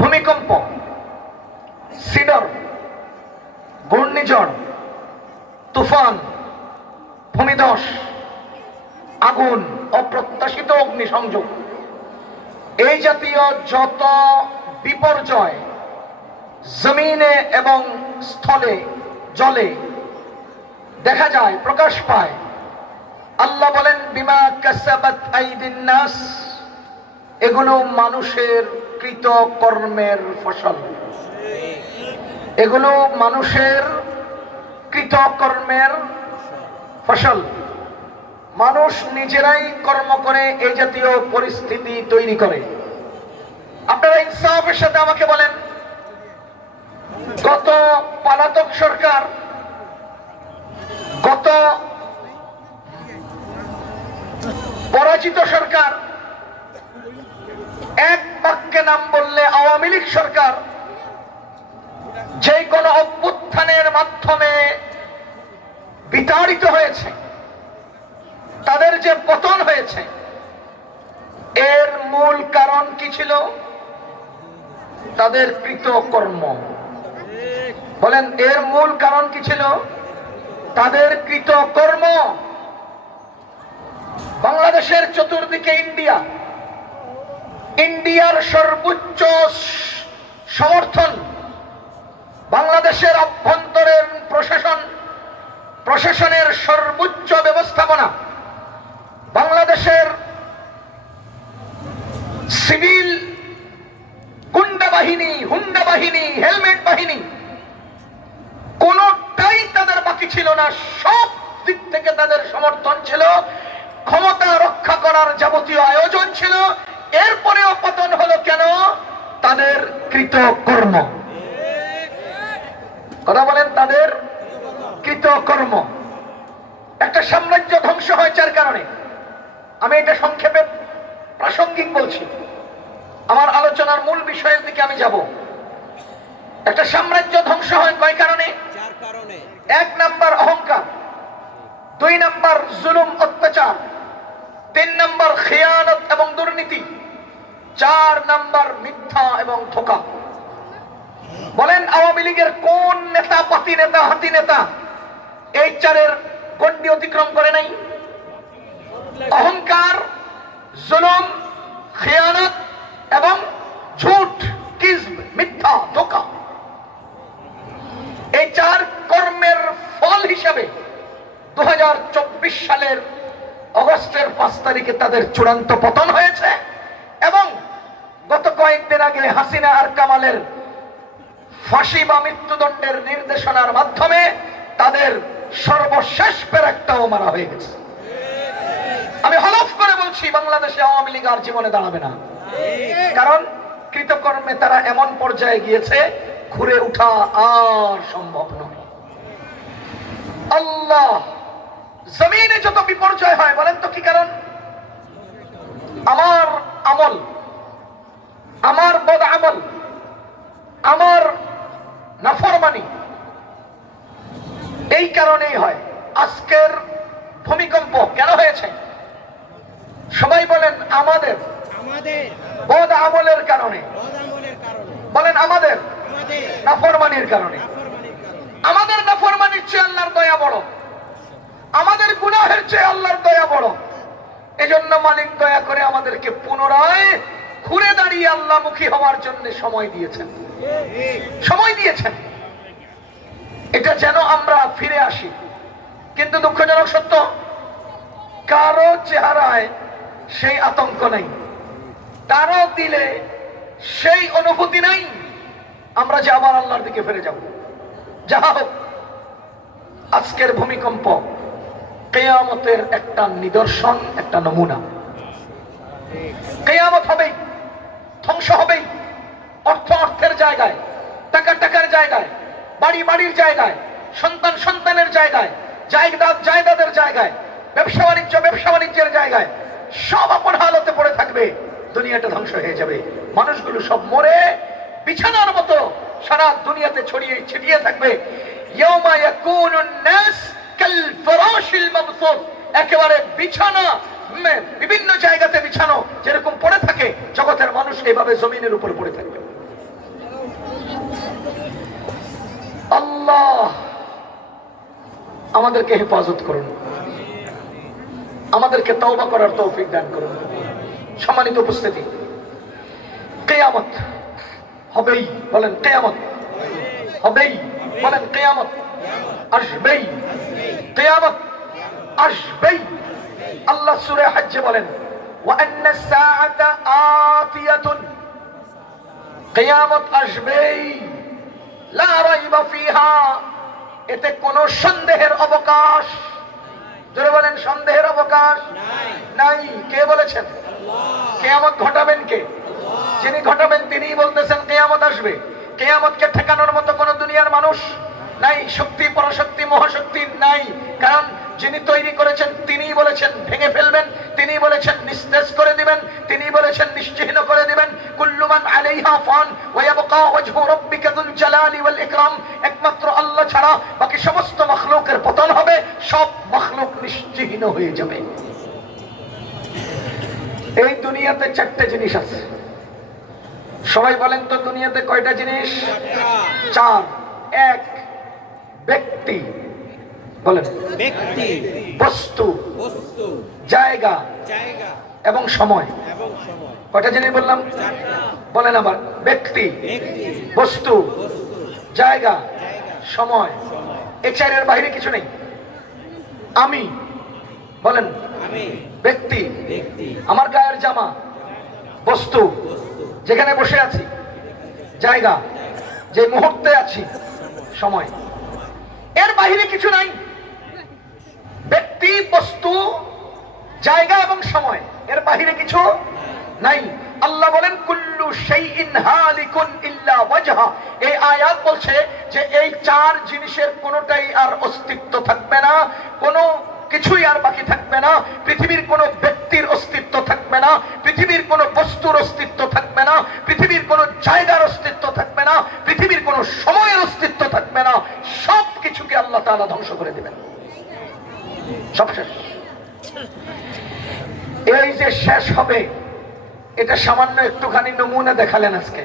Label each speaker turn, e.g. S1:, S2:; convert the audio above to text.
S1: ভূমিকম্প, সিডর, ঘূর্ণিঝড়, তুফান, ভূমিধস, আগুন, অপ্রত্যাশিত অগ্নিসংযোগ। এই জাতীয় যত বিপর্যয় জমিনে এবং স্থলে, জলে দেখা যায়, প্রকাশ পায়, আল্লাহ বলেন, বিমা কাসাবাত আইদিন নাস? এগুলো মানুষের কৃত কর্মের ফসল। এগুলো মানুষের কৃত কর্মের ফসল। মানুষ নিজেরাই কর্ম করে এই জাতীয় পরিস্থিতি তৈরি করে। আপনারা ইনসাফের সাথে আমাকে বলেন, গত পালাতক সরকার, গত পরাজিত সরকার নাম বললে আওয়ামী লীগ সরকার। যে কোনো অভ্যুত্থানের মাধ্যমে বিতাড়িত হয়েছে, তাদের যে পতন হয়েছে, এর মূল কারণ কি ছিল? তাদের কৃত কর্ম বলেন, এর মূল কারণ কি ছিল? তাদের কৃত কর্ম বাংলাদেশের চতুর্দিকে ইন্ডিয়া। ইন্ডিয়ার সর্বোচ্চ সমর্থন, বাংলাদেশের অভ্যন্তরের প্রশাসন, প্রশাসনের সর্বোচ্চ ব্যবস্থাপনা, বাংলাদেশের সিভিল গুন্ডা বাহিনী, হুন্ডা বাহিনী, হেলমেট বাহিনী, কোনটাই তাদের বাকি ছিল না। সব দিক থেকে তাদের সমর্থন ছিল। ক্ষমতা রক্ষা করার যাবতীয় আয়োজন ছিল। এরপরেও পতন হলো কেন? তাদের কৃত কর্ম কথা বলেন তাদের কৃত কর্ম একটা সাম্রাজ্য ধ্বংস হয় যার কারণে। আমি এটা সংক্ষেপে প্রাসঙ্গিক বলছি। আমার আলোচনার মূল বিষয়ের দিকে আমি যাব। একটা সাম্রাজ্য ধ্বংস হয় কয় কারণে। এক নাম্বার অহংকার দুই নাম্বার জুলুম অত্যাচার তিন নাম্বার খেয়ানত দুর্নীতি, চার নাম্বার মিথ্যা এবং ধোকা। বলেন, আওয়ামী লীগের কোন নেতা, পাতি নেতা, হাতি নেতা এই চারের গণ্ডি অতিক্রম করে নাই? অহংকার, জুলুম, খেয়ানত এবং ঝুট কিজব মিথ্যা, ধোকা। এই চার কর্মের ফল হিসাবে দু হাজার চব্বিশ সালের অগস্টের পাঁচ তারিখে তাদের চূড়ান্ত পতন হয়েছে এবং গত কয়েকদিন আগে হাসিনা আর কামালের ফাঁসি বা মৃত্যুদণ্ডের নির্দেশনার মাধ্যমে তাদের সর্বশেষ পেরেকটাও মারা হয়ে গেছে। আমি হলফ করে বলছি, বাংলাদেশে আওয়ামী লীগ আর জীবনে দাঁড়াবে না। কারণ কৃতকর্মে তারা এমন পর্যায়ে গিয়েছে, ঘুরে ওঠা আর সম্ভব নয়। আল্লাহ জমিনে যত বিপর্যয় হয় বলেন তো কি কারণ? আমার আমল আমার বদ আমল আমার নাফরমানি এই কারণেই হয়। আজকের ভূমিকম্প কেন হয়েছে? সবাই বলেন আমাদের বদ আমলের কারণে। বলেন আমাদের
S2: আমাদের
S1: নাফরমানির কারণে। আমাদের নাফরমানির চেয়ে দয়া বড় আমাদের গুনাহের চেয়ে আল্লাহর দয়া বড় এজন্য মালিক দয়া করে আমাদেরকে পুনরায় ঘুরে দাঁড়িয়ে আল্লাহমুখী হওয়ার জন্য সময় দিয়েছেন। সময় দিয়েছেন। এটা যেন আমরা ফিরে আসি। কিন্তু দুঃখজনক সত্য, কারও চেহারায় সেই আতঙ্ক নেই। কারও দিলে সেই অনুভূতি নাই। আমরা যে আবার আল্লাহর দিকে ফিরে যাব। যাহা হোক, আজকের ভূমিকম্প কেয়ামতের একটা নিদর্শন, একটা নমুনা। কেয়ামত হবেই, ধ্বংস হবেই, অর্থ অর্থের জায়গায়, টাকা টাকার জায়গায়, বাড়ি বাড়ির জায়গায়, সন্তান সন্তানের জায়গায় জায়গাদ জায়গাদের জায়গায়, ব্যবসা বাণিজ্য ব্যবসা বাণিজ্যের জায়গায়, সব আপন হালতে পড়ে থাকবে, দুনিয়াটা ধ্বংস হয়ে যাবে। মানুষগুলো সব মরে, বিছানার মতো সারা দুনিয়াতে ছড়িয়ে ছিটিয়ে থাকবে। ইয়াউমা ইয়াকুনুন নাস জিনিসপত্র একেবারে বিছানা বিভিন্ন জায়গাতে বিছানো যেরকম পড়ে থাকে, জগতের মানুষ এইভাবে জমিনের উপর পড়ে থাকবে। আল্লাহ আমাদেরকে হেফাজত করুন। আমাদেরকে তওবা করার তৌফিক দান করুন। সম্মানিত উপস্থিতি, কেয়ামত হবেই, বলেন কেয়ামত। হবেই, বলেন কেয়ামত। আসবেই। কেয়ামত আসবেই। আল্লাহ সুরে হাজ্জে বলেন কেয়ামত আসবেই। এতে কোন সন্দেহের অবকাশ ধরে বলেন, সন্দেহের অবকাশ
S2: নাই।
S1: কে বলেছেন? কেয়ামত ঘটাবেন কে? যিনি ঘটাবেন তিনি বলতেছেন, কেয়ামত আসবে। কেয়ামতকে ঠেকানোর মতো কোন দুনিয়ার মানুষ নাই। শক্তি, পরাশক্তি, মহাশক্তি নাই। কারণ যিনি তৈরি করেছেন, তিনিই বলেছেন, ভেঙে ফেলবেন। তিনি বলেছেন, নিস্তেজ করে দিবেন। তিনি বলেছেন, নিশ্চিহ্ন করে দিবেন। কুল্লুমান আলাইহা ফান ওয়া ইয়াবকা ওয়াজহু রাব্বিকা যুল জালালি ওয়াল ইকরাম। একমাত্র আল্লাহ ছাড়া বাকি সমস্ত মাখলুকের পতন হবে, সব মাখলুক নিশ্চিহ্ন হয়ে যাবে। এই দুনিয়াতে চারটে জিনিস আছে। সবাই বলেন তো, দুনিয়াতে কয়টা জিনিস? চার। এক, ব্যক্তি। বলেন।
S2: ব্যক্তি
S1: বস্তু
S2: বস্তু
S1: জায়গা
S2: জায়গা
S1: এবং সময়।
S2: এবং সময়।
S1: কয়টা জিনিস বললাম? বলেন আবার। ব্যক্তি বস্তু জায়গা সময়। এই চারের বাইরে কিছু নেই। আমি বলেন।
S2: আমি ব্যক্তি
S1: আমার গায়ের জামা বস্তু
S2: বস্তু।
S1: যেখানে বসে আছি জায়গা যে মুহূর্তে আছি সময়। এর বাহিরে কিছু নাই। ব্যক্তি বস্তু, জায়গা এবং সময়। এর বাহিরে কিছু নাই। আল্লাহ বলেন, কুল্লু শাইইন হালিকুন ইল্লা ওয়াজহা। এই আয়াত বলছে যে, এই চার জিনিসের কোনোটাই আর অস্তিত্ব থাকবে না, কোনো কিছুই আর বাকি থাকবে না, পৃথিবীর কোনো ব্যক্তির অস্তিত্ব থাকবে না, পৃথিবীর কোনো বস্তুর অস্তিত্ব থাকবে না, পৃথিবীর কোনো জায়গার অস্তিত্ব থাকবে না, পৃথিবীর কোনো সময়ের অস্তিত্ব থাকবে না সব কিছুকে আল্লাহ তাআলা ধ্বংস করে দেবেন। সব শেষ। এই যে শেষ হবে এটা সামান্য একটুখানি নমুনা দেখালেন আজকে।